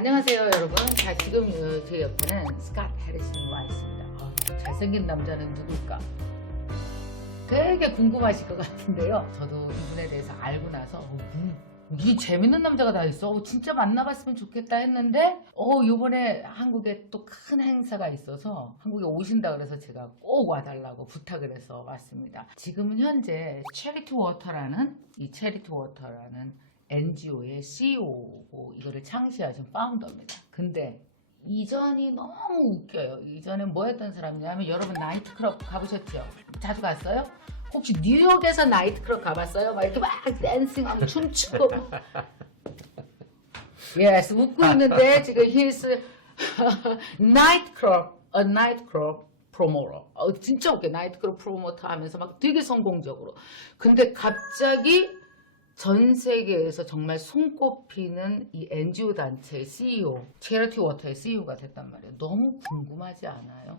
안녕하세요 여러분. 자, 지금 제 옆에는 스캇 해리슨이 와 있습니다. 잘생긴 남자는 누굴까? 되게 궁금하실 것 같은데요. 저도 이분에 대해서 알고 나서 이 재밌는 남자가 다 있어. 진짜 만나봤으면 좋겠다 했는데 요번에 한국에 또 큰 행사가 있어서 한국에 오신다 그래서 제가 꼭 와달라고 부탁을 해서 왔습니다. 지금은 현재 체리티 워터라는 NGO의 CEO고 이거를 창시하신 파운더입니다. 근데 이전이 너무 웃겨요. 이전에 뭐 했던 사람이냐면 여러분 나이트클럽 가보셨죠? 자주 갔어요? 혹시 뉴욕에서 나이트클럽 가봤어요? 막 이렇게 막 댄싱하고 춤추고 yes, 웃고 있는데 지금 he's a nightclub promoter. 진짜 웃겨. 나이트클럽 프로모터 하면서 막 되게 성공적으로. 근데 갑자기 전 세계에서 정말 손꼽히는 이 NGO 단체의 CEO, 체리티 워터의 CEO가 됐단 말이에요. 너무 궁금하지 않아요?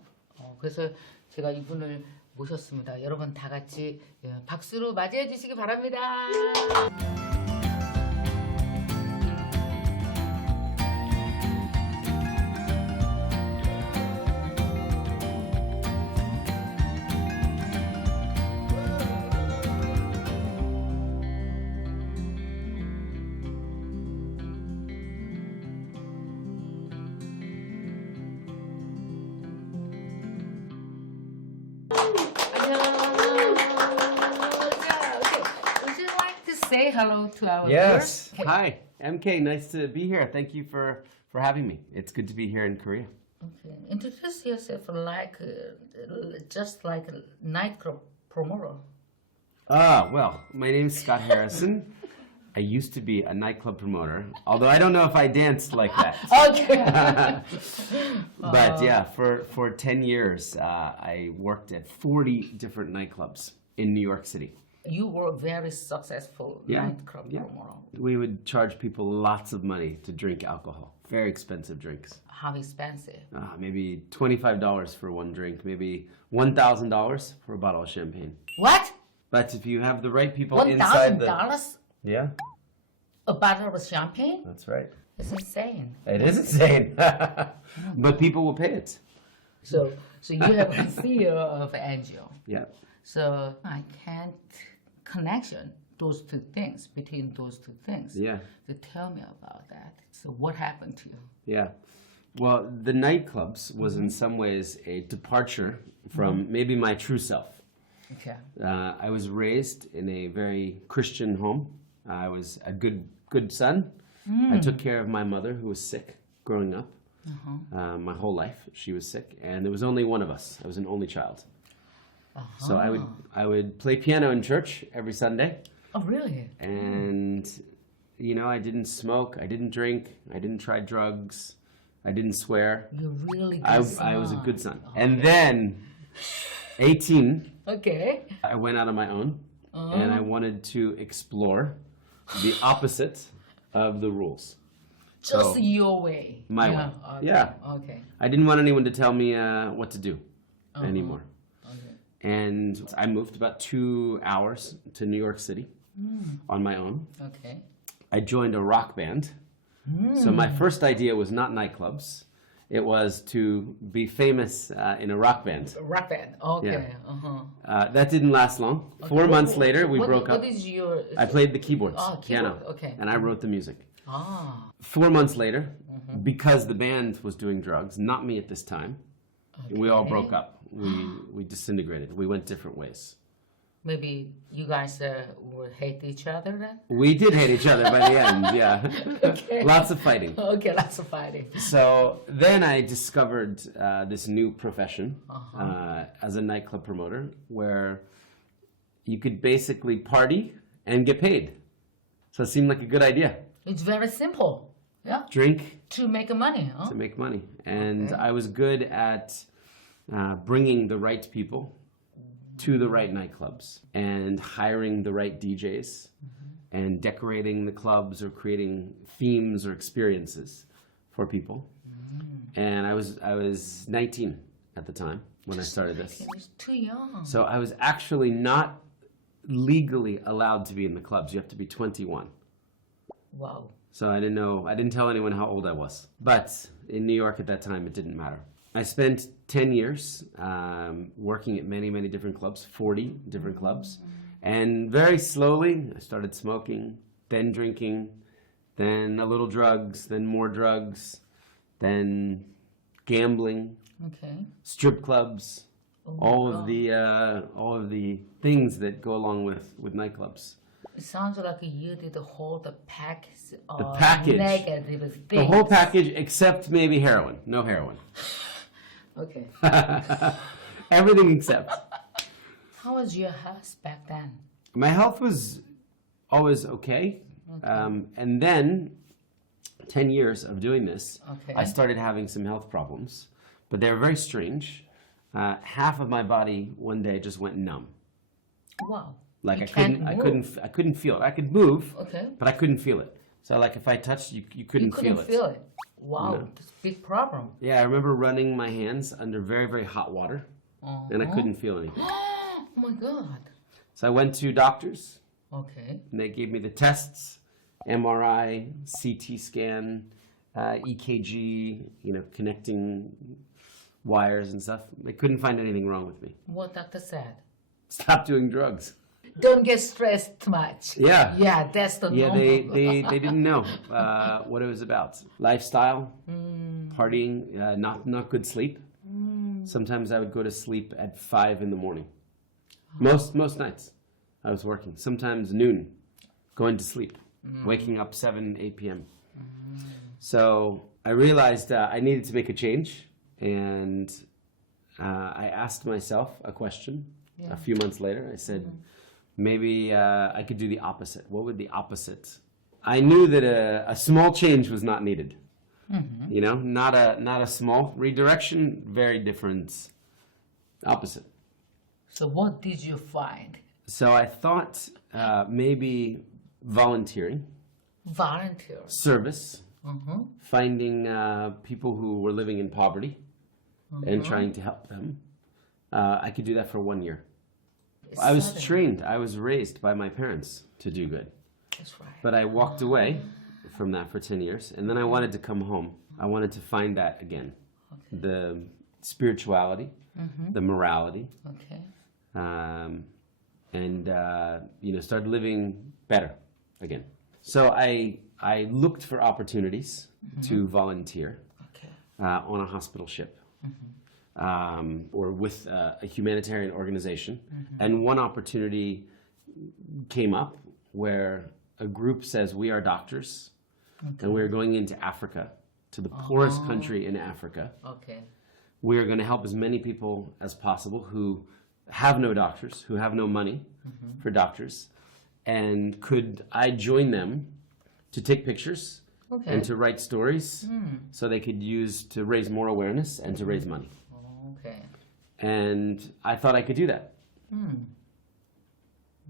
그래서 제가 이분을 모셨습니다. 여러분 다 같이 박수로 맞이해 주시기 바랍니다. Would you like to say hello to our Yes. viewers? Okay. Hi, MK. Nice to be here. Thank you for having me. It's good to be here in Korea. Okay. Introduce yourself like just like a nightclub promoter. Well, my name's Scott Harrison. I used to be a nightclub promoter, although I don't know if I danced like that. Okay. But yeah, for 10 years, I worked at 40 different nightclubs in New York City. You were very successful nightclub promoter. We would charge people lots of money to drink alcohol. Very expensive drinks. How expensive? Maybe $25 for one drink, maybe $1,000 for a bottle of champagne. What? But if you have the right people inside the... $1,000 Yeah, a bottle of champagne? that's right. It's insane. It is insane. But people will pay it. So you have a CEO of NGO. Yeah. So I can't connection those two things between those two things. Yeah. So tell me about that. So what happened to you? Yeah. Well, the nightclubs was in some ways a departure from maybe my true self. Okay. I was raised in a very Christian home. I was a good son. I took care of my mother who was sick growing up. My whole life she was sick, and there was only one of us. I was an only child. So I would play piano in church every Sunday. Oh, really? And I didn't smoke, I didn't drink, I didn't try drugs, I didn't swear. You're really good I was a good son. And then 18, Okay. I went out on my own and I wanted to explore the opposite of the rules. Just So, your way. my way. Okay. Yeah. Okay. I didn't want anyone to tell me what to do anymore. Okay. And I moved about 2 hours to New York City on my own. Okay. I joined a rock band. So my first idea was not nightclubs. It was to be famous in a rock band. Rock band. Okay. Yeah. That didn't last long. 4 months later, we broke up. What is your... I played the keyboards, piano, keyboard, okay. and I wrote the music. Ah. 4 months later, because the band was doing drugs, not me at this time, we all broke up. We disintegrated. We went different ways. Maybe you guys will hate each other then? We did hate each other by the end, yeah. Okay. Lots of fighting. Okay, lots of fighting. So then I discovered this new profession as a nightclub promoter where you could basically party and get paid. So it seemed like a good idea. It's very simple. Yeah. Drink To make money, huh? to make money. And I was good at bringing the right people to the right nightclubs and hiring the right DJs and decorating the clubs or creating themes or experiences for people. And I was 19 at the time when I started this. It's too young. So I was actually not legally allowed to be in the clubs. You have to be 21. Wow. So I didn't tell anyone how old I was. But in New York at that time, it didn't matter. I spent 10 years working at many, many different clubs, 40 different clubs. And very slowly, I started smoking, then drinking, then a little drugs, then more drugs, then gambling, Okay. strip clubs, Oh my all God. of the things that go along with nightclubs. It sounds like you did the whole package of The package. negative things. The whole package except maybe heroin. No heroin. Okay. Everything except. How was your health back then? My health was always okay. And then 10 years of doing this, Okay. I started having some health problems, but they were very strange. Half of my body one day just went numb. Wow. Like You I can't move. couldn't feel it. I could move, Okay. but I couldn't feel it. So like if I touched you couldn't, You couldn't feel it. Wow, No. that's a big problem. Yeah, I remember running my hands under very, very hot water, and I couldn't feel anything. Oh my God. So I went to doctors, Okay. and they gave me the tests, MRI, CT scan, EKG, connecting wires and stuff. They couldn't find anything wrong with me. What doctor said? Stop doing drugs. Don't get stressed much. Yeah. Yeah, that's the Yeah, normal. they didn't know what it was about. Lifestyle, partying, not good sleep. Sometimes I would go to sleep at 5 in the morning. Most nights I was working. Sometimes noon, going to sleep, waking up 7, 8 p.m. So I realized I needed to make a change, and I asked myself a question a few months later. I said, maybe I could do the opposite. What would the opposite? I knew that a small change was not needed. Not a small redirection, very different opposite. So what did you find? So I thought maybe volunteering, Volunteer. service, finding people who were living in poverty and trying to help them. I could do that for 1 year. I was Suddenly. trained, I was raised by my parents to do good. That's right. But I walked away from that for 10 years, and then I wanted to come home. I wanted to find that again. The spirituality, the morality, Okay. and start living better again. So I looked for opportunities to volunteer Okay. on a hospital ship, or with a humanitarian organization. And one opportunity came up where a group says, we are doctors, and we're going into Africa, to the poorest country in Africa. Okay. We are going to help as many people as possible who have no doctors, who have no money for doctors. And could I join them to take pictures Okay. and to write stories so they could use to raise more awareness and to raise money? Okay. And I thought I could do that.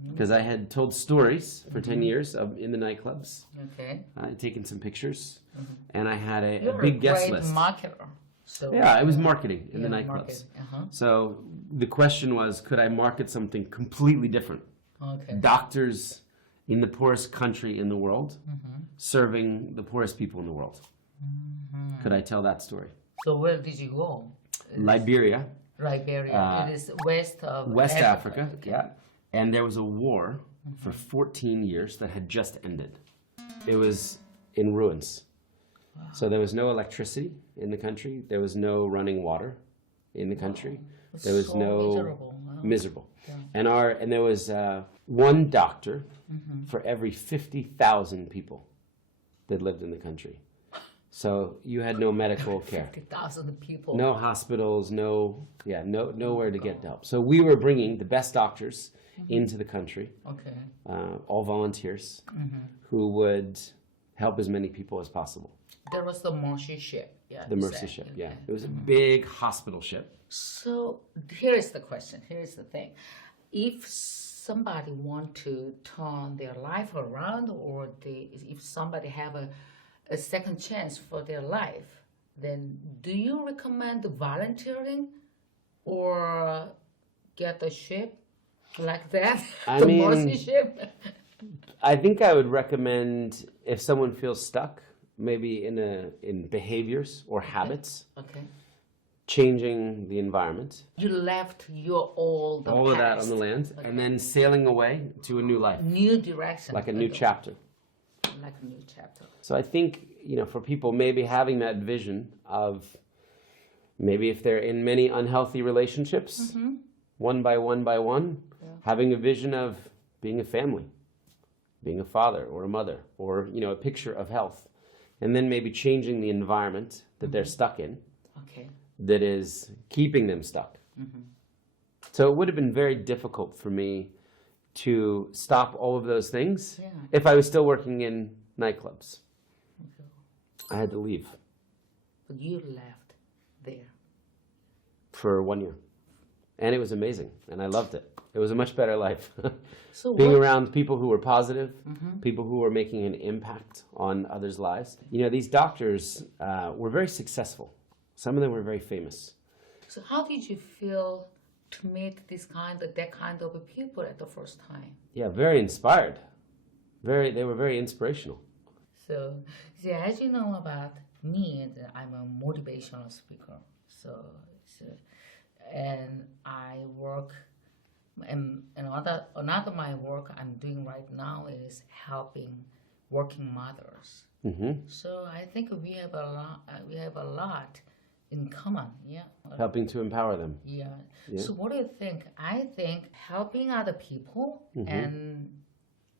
Because I had told stories for 10 years in the nightclubs. Okay. I had taken some pictures, and I had a You're big a guest great list. marketer. So Yeah, I was marketing in the Yeah, nightclubs. market. So the question was, could I market something completely different? Okay. Doctors in the poorest country in the world, serving the poorest people in the world. Could I tell that story? So where did you go? Liberia, Liberia. It is west of West Africa, Okay. yeah. And there was a war for 14 years that had just ended. It was in ruins. So there was no electricity in the country. There was no running water in the country. There was So no miserable. Wow. miserable. And there was one doctor for every 50,000 people that lived in the country. So you had no medical care. 50,000 people. No hospitals, nowhere to get help. So we were bringing the best doctors into the country, Okay. all volunteers, who would help as many people as possible. There was the Mercy ship. Yeah. The you Mercy said. ship, Okay. yeah. It was a big hospital ship. So here is the question. Here is the thing. If somebody want to turn their life around, or if somebody have a second chance for their life, then do you recommend volunteering or get a ship like that? I the mean- Mercy ship? I think I would recommend if someone feels stuck, maybe in behaviors or habits, Okay. changing the environment, You left your old all of that past. on the land, Okay. and then sailing away to a new life, New direction. like a new Okay. chapter. Like a new chapter. So I think, for people maybe having that vision of maybe if they're in many unhealthy relationships, one by one, having a vision of being a family, being a father or a mother, or, a picture of health, and then maybe changing the environment that they're stuck in Okay. that is keeping them stuck. So it would have been very difficult for me to stop all of those things Yeah. if I was still working in nightclubs. Okay. I had to leave But you left there. for 1 year. And it was amazing. And I loved it. It was a much better life. So Being what- around people who were positive, people who were making an impact on others' lives. These doctors were very successful. Some of them were very famous. So how did you feel to meet that kind of people at the first time? Yeah, very inspired. They were very inspirational. So, see, as you know about me, I'm a motivational speaker. So and I work, and another my work I'm doing right now is helping working mothers. So I think we have a lot in common. Yeah. Helping to empower them. Yeah. So what do you think? I think helping other people and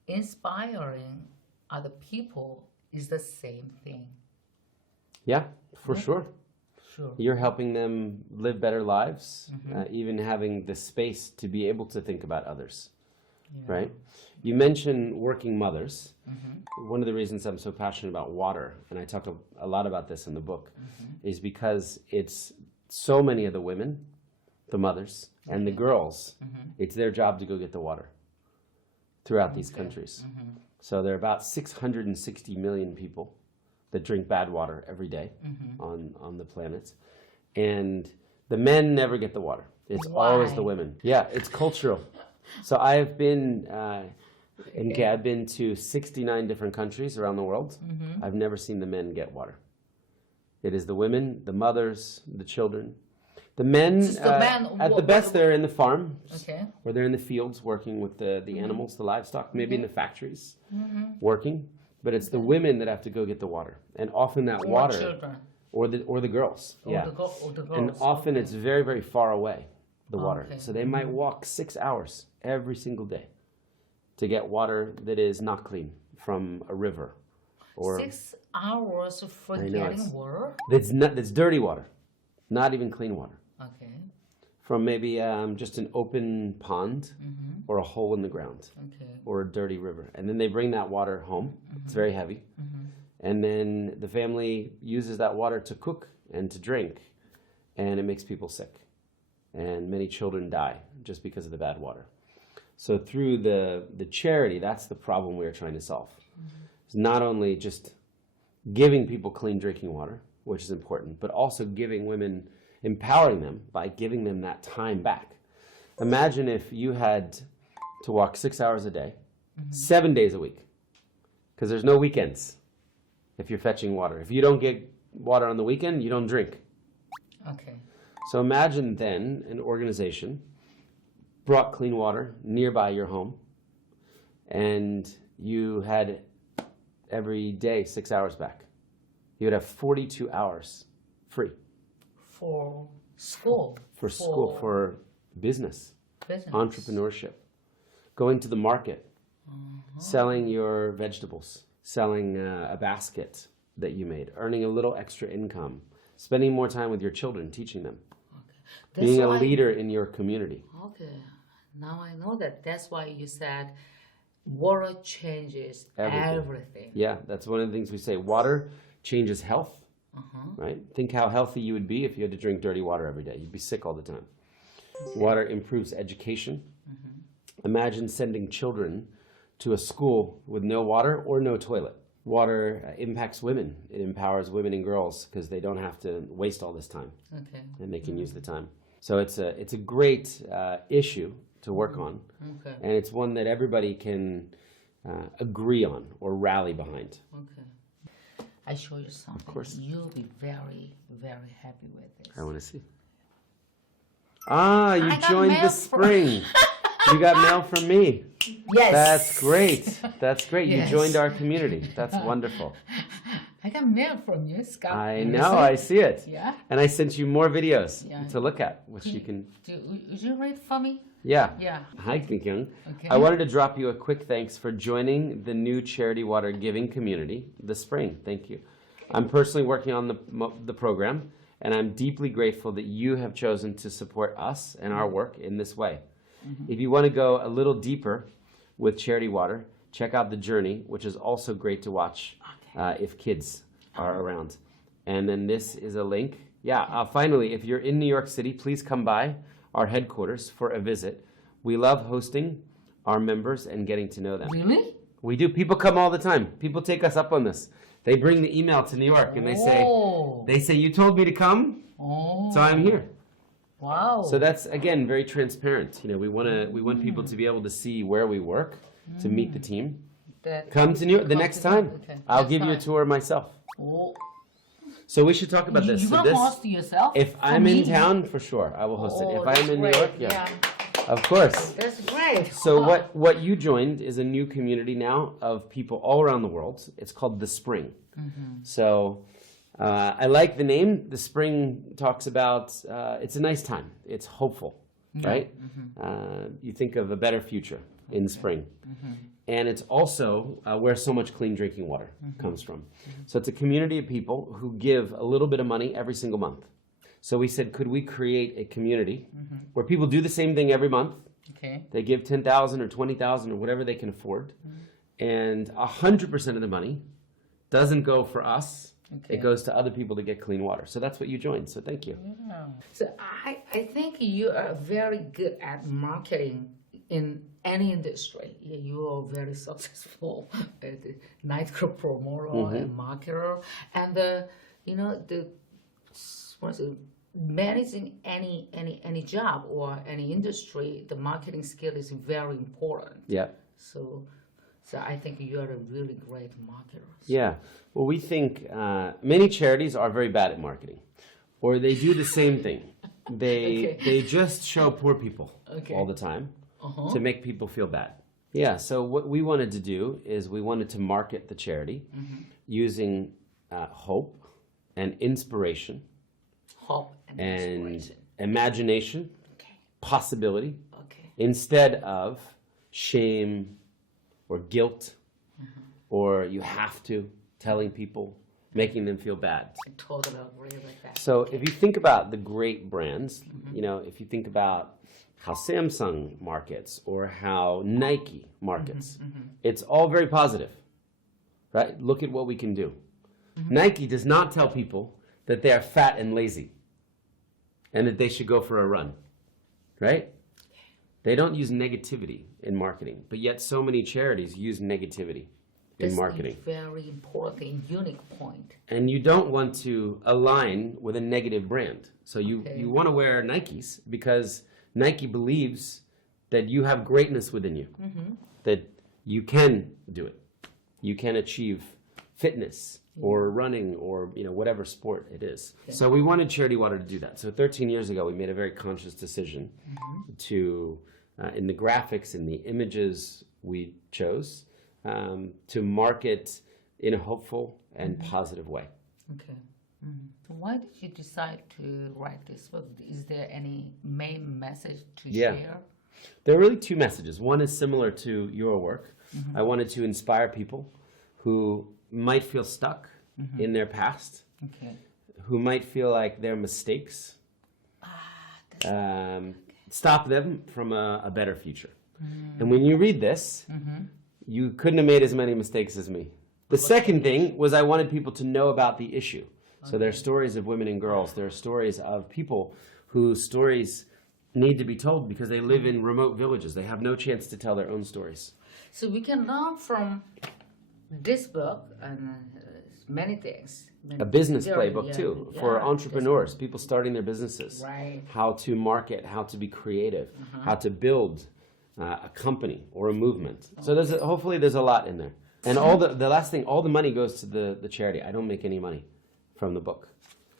inspiring other people is the same thing. Yeah, for sure. Sure. You're helping them live better lives, even having the space to be able to think about others, right? You mentioned working mothers. One of the reasons I'm so passionate about water, and I talk a lot about this in the book, is because it's so many of the women, the mothers, and the girls, it's their job to go get the water throughout these countries. So there are about 660 million people that drink bad water every day on the planet. And the men never get the water. It's always the Why? women. Yeah, it's cultural. So I've been, I've been to 69 different countries around the world. I've never seen the men get water. It is the women, the mothers, the children. The men, Just the men, at the best, they're in the farm, Okay. or they're in the fields working with the animals, the livestock, maybe in the factories working. But it's the women that have to go get the water. And often that Or water, children. or the girls, Or yeah. the girls. And often it's very, very far away, the water. Okay. So they might walk 6 hours every single day to get water that is not clean from a river. Or 6 hours for know, getting it's- water? that's dirty water, not even clean water. Okay. From maybe just an open pond or a hole in the ground. Okay. Or a dirty river. And then they bring that water home. It's very heavy. And then the family uses that water to cook and to drink. And it makes people sick. And many children die just because of the bad water. So through the charity, that's the problem we're trying to solve. It's not only just giving people clean drinking water, which is important, but also giving women, empowering them by giving them that time back. Imagine if you had to walk 6 hours a day, 7 days a week, because there's no weekends if you're fetching water. If you don't get water on the weekend, you don't drink. Okay. So imagine then an organization brought clean water nearby your home, and you had every day 6 hours back. You would have 42 hours free For school. for school, for business, business. entrepreneurship, going to the market, selling your vegetables, selling a basket that you made, earning a little extra income, spending more time with your children, teaching them, That's being a why- leader in your community. Okay. Now I know that. That's why you said water changes Everything. everything. Yeah, that's one of the things we say. Water changes health, right? Think how healthy you would be if you had to drink dirty water every day. You'd be sick all the time. Water improves education. Imagine sending children to a school with no water or no toilet. Water impacts women. It empowers women and girls because they don't have to waste all this time Okay. and they can use the time. So it's a great issue to work on. Okay. And it's one that everybody can agree on or rally behind. Okay. I show you something. Of course. You'll be very, very happy with this. I want to see. Ah, you I got joined mail the from- spring. You got mail from me. Yes. That's great. That's great. Yes. You joined our community. That's wonderful. I got mail from you, Scott. I You know. see? I see it. Yeah. And I sent you more videos Yeah. to look at, which you can. Would you read for me? Yeah. Yeah. Hi, Kim Kyung. Okay. I wanted to drop you a quick thanks for joining the new Charity Water giving community this spring. Thank you. I'm personally working on the program, and I'm deeply grateful that you have chosen to support us and our work in this way. If you want to go a little deeper with Charity Water, check out The Journey, which is also great to watch if kids are around. And then this is a link. Yeah, finally, if you're in New York City, please come by our headquarters for a visit. We love hosting our members and getting to know them. Really? We do. People come all the time. People take us up on this. They bring the email to New York and Oh. they say, you told me to come, Oh. so I'm here. Wow. So that's, again, very transparent. You know, we want people to be able to see where we work, to meet the team. Come to New York the next time. Okay. I'll Next give you a time. tour myself. Oh. So we should talk about this. You So will this, host yourself? if for I'm in me? town, for sure, I will host Oh, it. If that's I'm in New great. York, yeah, of course. That's great. So what you joined is a new community now of people all around the world. It's called The Spring. So I like the name. The Spring talks about, it's a nice time. It's hopeful, right? You think of a better future in spring. And it's also where so much clean drinking water comes from. So it's a community of people who give a little bit of money every single month. So we said, could we create a community where people do the same thing every month? Okay. They give 10,000 or 20,000 or whatever they can afford. And 100% of the money doesn't go for us. Okay. It goes to other people to get clean water. So that's what you joined. So thank you. So I think you are very good at marketing in any industry. You are very successful as a nightclub promoter and marketer, and managing any job or any industry, the marketing skill is very important. Yeah. So I think you are a really great marketer. Yeah. Well, we think many charities are very bad at marketing, or they do the same thing. They just show poor people all the time to make people feel bad. Yeah. So what we wanted to do is we wanted to market the charity using hope and inspiration Hope and and inspiration. imagination, Okay. possibility, Okay. instead of shame or guilt or you have to, telling people, making them feel bad. I totally agree with that. So if you think about the great brands, you know, if you think about how Samsung markets or how Nike markets, it's all very positive, right? Look at what we can do. Nike does not tell people that they are fat and lazy and that they should go for a run, right? They don't use negativity in marketing, but yet so many charities use negativity in marketing. That's a very important and unique point. And you don't want to align with a negative brand. So you want to wear Nikes because Nike believes that you have greatness within you, that you can do it. You can achieve fitness or running or whatever sport it is. So we wanted Charity Water to do that. So 13 years ago, we made a very conscious decision to, in the graphics, in the images we chose, to market in a hopeful and positive way. Okay. So why did you decide to write this book? Is there any main message to share? There are really two messages. One is similar to your work. I wanted to inspire people who might feel stuck in their past, who might feel like their mistakes stop them from a better future. And when you read this, you couldn't have made as many mistakes as me. The second thing was I wanted people to know about the issue. So there are stories of women and girls. There are stories of people whose stories need to be told because they live in remote villages. They have no chance to tell their own stories. So we can learn from this book and many things. A business Theory, playbook too for entrepreneurs, people starting their businesses. Right. How to market, how to be creative, how to build a company or a movement. So hopefully there's a lot in there. And all the last thing, all the money goes to the charity. I don't make any money from the book.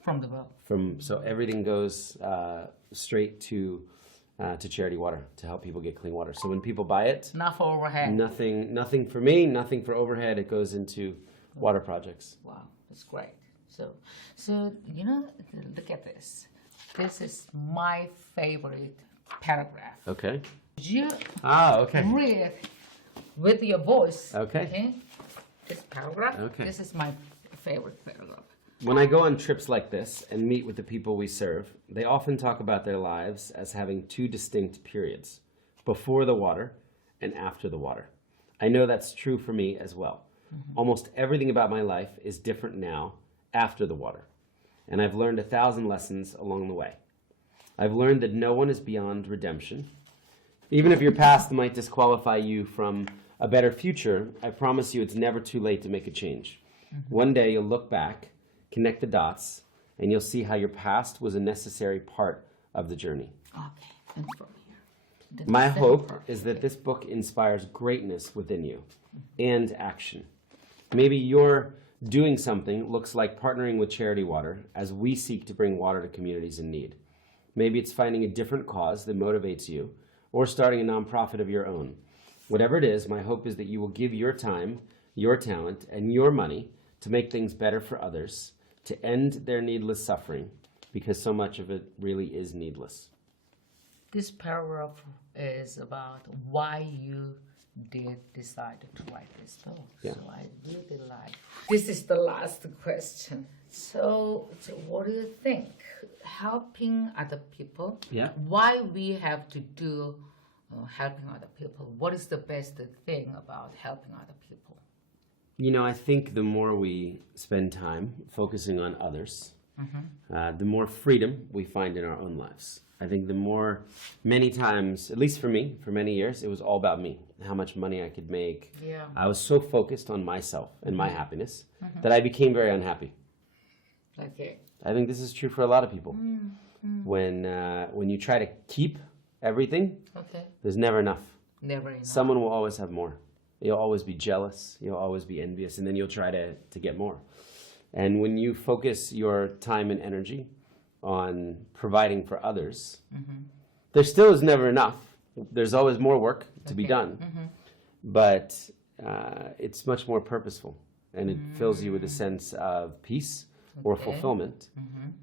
From the book. So everything goes straight to Charity Water to help people get clean water. So when people buy it, Not for overhead. nothing for me, nothing for overhead. It goes into water projects. Wow, that's great. So you know, look at this. This is my favorite paragraph. Okay. You Okay. read with your voice. Okay. This paragraph. Okay. This is my favorite paragraph. When I go on trips like this and meet with the people we serve, they often talk about their lives as having two distinct periods, before the water and after the water. I know that's true for me as well. Almost everything about my life is different now after the water, and I've learned 1,000 lessons along the way. I've learned that no one is beyond redemption. Even if your past might disqualify you from a better future, I promise you it's never too late to make a change. One day you'll look back, connect the dots, and you'll see how your past was a necessary part of the journey. Okay, and from here. My hope is that this book inspires greatness within you and action. Maybe your doing something looks like partnering with Charity Water as we seek to bring water to communities in need. Maybe it's finding a different cause that motivates you or starting a nonprofit of your own. Whatever it is, my hope is that you will give your time, your talent, and your money to make things better for others, to end their needless suffering, because so much of it really is needless. This paragraph is about why you did decide to write this book. Yeah. So I really like. This is the last question. So what do you think? Helping other people. Yeah. Why we have to do helping other people? What is the best thing about helping other people? You know, I think the more we spend time focusing on others, the more freedom we find in our own lives. I think the more, many times, at least for me, for many years, it was all about me, how much money I could make. Yeah. I was so focused on myself and my happiness that I became very unhappy. Okay. I think this is true for a lot of people. When you try to keep everything, Okay. there's never enough. Never enough. Someone will always have more. You'll always be jealous. You'll always be envious. And then you'll try to get more. And when you focus your time and energy on providing for others, there still is never enough. There's always more work to be done. But it's much more purposeful. And it fills you with a sense of peace or fulfillment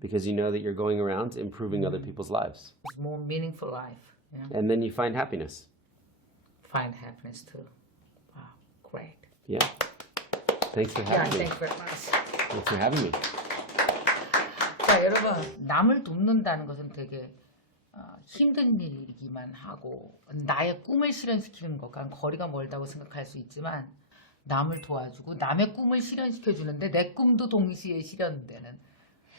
because you know that you're going around improving other people's lives. It's more meaningful life. Yeah. And then you find happiness. Find happiness too. Wow, great. Yeah. Thanks for Yeah, having me. thank you very much. Thanks for having me. 자, 여러분, 남을 돕는다는 것은 되게 힘든 일이기만 하고 나의 꿈을 실현시키는 것과는 거리가 멀다고 생각할 수 있지만 남을 도와주고 남의 꿈을 실현시켜 주는데 내 꿈도 동시에 실현되는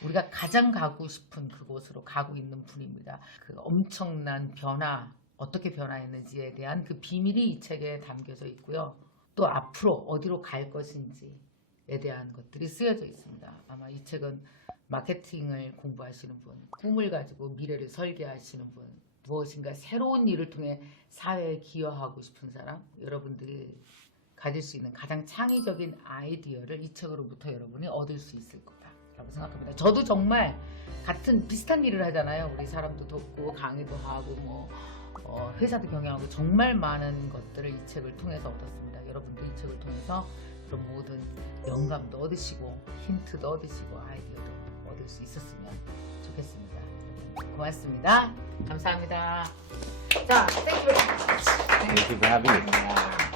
우리가 가장 가고 싶은 그곳으로 가고 있는 분입니다. 그 엄청난 변화, 어떻게 변화했는지에 대한 그 비밀이 이 책에 담겨져 있고요. 또 앞으로 어디로 갈 것인지에 대한 것들이 쓰여져 있습니다. 아마 이 책은 마케팅을 공부하시는 분, 꿈을 가지고 미래를 설계하시는 분, 무엇인가 새로운 일을 통해 사회에 기여하고 싶은 사람, 여러분들이 가질 수 있는 가장 창의적인 아이디어를 이 책으로부터 여러분이 얻을 수 있을 거다라고 생각합니다. 저도 정말 같은 비슷한 일을 하잖아요. 우리 사람도 돕고 강의도 하고 회사도 경영하고 정말 많은 것들을 이 책을 통해서 얻었습니다. 여러분도 이 책을 통해서 그런 모든 영감도 얻으시고 힌트도 얻으시고 아이디어도 얻을 수 있었으면 좋겠습니다. 고맙습니다. 감사합니다. 자, thank you very much. Thank you for having me. 감사합니다.